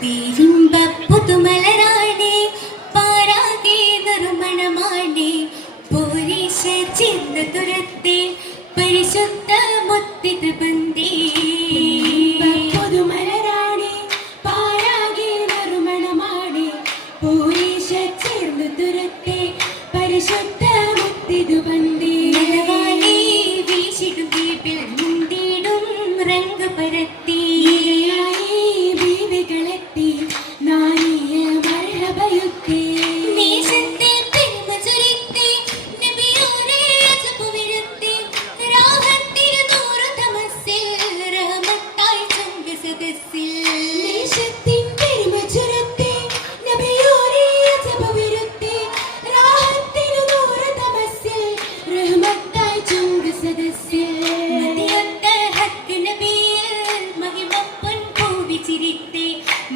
പേരിമ്പ പുതുമലരാണി പാരാകെ നിർമ്മണമാണി പോലീശ ചേർന്ന തുരത്തെ പരിശുദ്ധ മുത്തിത് ബന്ദി പുതുമലരാണി പാരാകെ നിർമ്മണമാണി പോലീശ ചേർന്ന തുരത്തെ പരിശുദ്ധ മുത്തിത് ബന്ദി വീശിടും ദീപിൽ മുന്തിടും രംഗ പരത്തി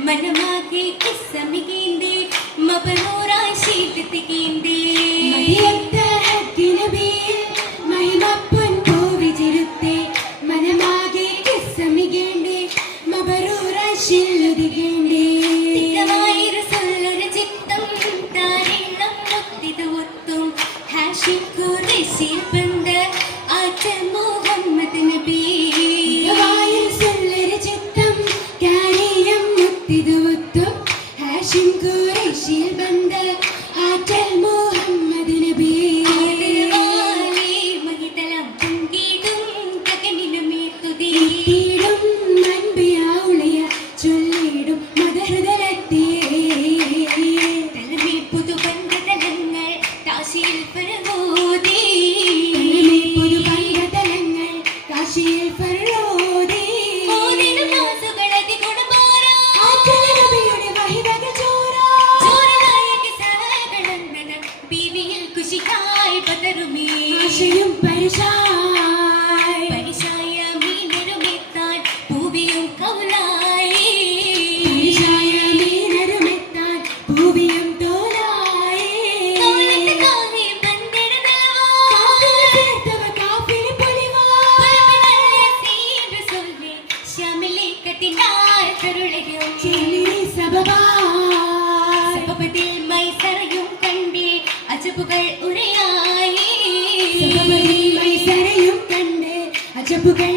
മനമാകെ കിസ്സമികേന്ദേ മബറൂറായി ശീതത്തികേന്ദേ മദിയത്ത ഹക്കി നബിയിൽ മഹിമപ്പൻ പൂവിചിരുത്തേ മനമാകെ കിസ്സമികേന്ദേ മബറൂറായി ശീലുതികേന്ദേ തികവായി റസൂലൊരു ചിത്തം താരെണ്ണം മുത്തിത് ഒത്തും ഹാഷിം ഖുറൈശിൽ ബന്ധ ആറ്റ മുഹമ്മദ് നബി ഖുറൈശിൽ ബന്ധ ആറ്റൽ മുഹമ്മദ് നബി മഹിതലം പൊങ്കിടും ഗഗനിലുമേത്തുതി അൻപിയാവുളിയ ചൊല്ലിടും മദഹൃദയത്തിയേ തലമേ പുതുബന്ധതലങ്ങൾ കാശിയിൽ ഫറോദി പുതുബന്ധതലങ്ങൾ കാശിയിൽ ഫറോദി ആശയും പരിശായ മീനരുമെത്താൻ പൂവിയും കൗലായി പരിശായ മീനരുമെത്താൻ പൂവിയും തോലായി സബബത്തിൽ മൈസറയും കണ്ടേ അജബുകൾ ഉരയായി മൈസരയും കണ്ട് അജബുകൾ